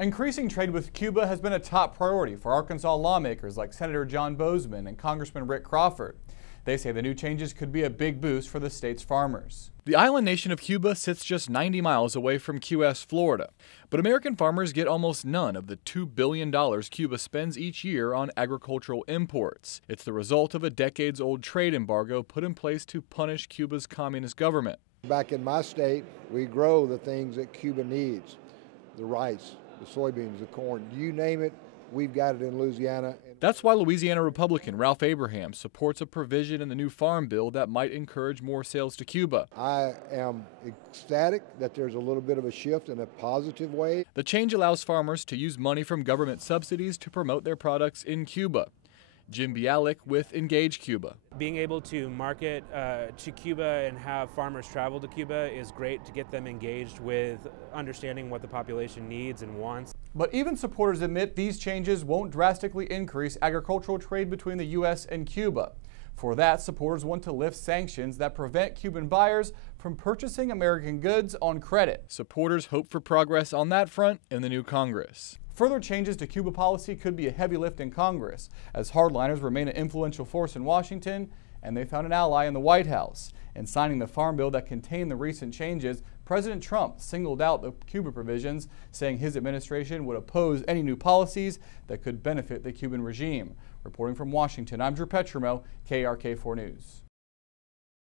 Increasing trade with Cuba has been a top priority for Arkansas lawmakers like Senator John Bozeman and Congressman Rick Crawford. They say the new changes could be a big boost for the state's farmers. The island nation of Cuba sits just 90 miles away from Key West, Florida. But American farmers get almost none of the $2 billion Cuba spends each year on agricultural imports. It's the result of a decades-old trade embargo put in place to punish Cuba's communist government. Back in my state, we grow the things that Cuba needs: the rice, the soybeans, the corn, you name it, we've got it in Louisiana. That's why Louisiana Republican Ralph Abraham supports a provision in the new farm bill that might encourage more sales to Cuba. I am ecstatic that there's a little bit of a shift in a positive way. The change allows farmers to use money from government subsidies to promote their products in Cuba. Jim Bialik with Engage Cuba. Being able to market to Cuba and have farmers travel to Cuba is great to get them engaged with understanding what the population needs and wants. But even supporters admit these changes won't drastically increase agricultural trade between the U.S. and Cuba. For that, supporters want to lift sanctions that prevent Cuban buyers from purchasing American goods on credit. Supporters hope for progress on that front in the new Congress. Further changes to Cuba policy could be a heavy lift in Congress, as hardliners remain an influential force in Washington, and they found an ally in the White House. In signing the farm bill that contained the recent changes, President Trump singled out the Cuba provisions, saying his administration would oppose any new policies that could benefit the Cuban regime. Reporting from Washington, I'm Petrimoulx, KRK4 News.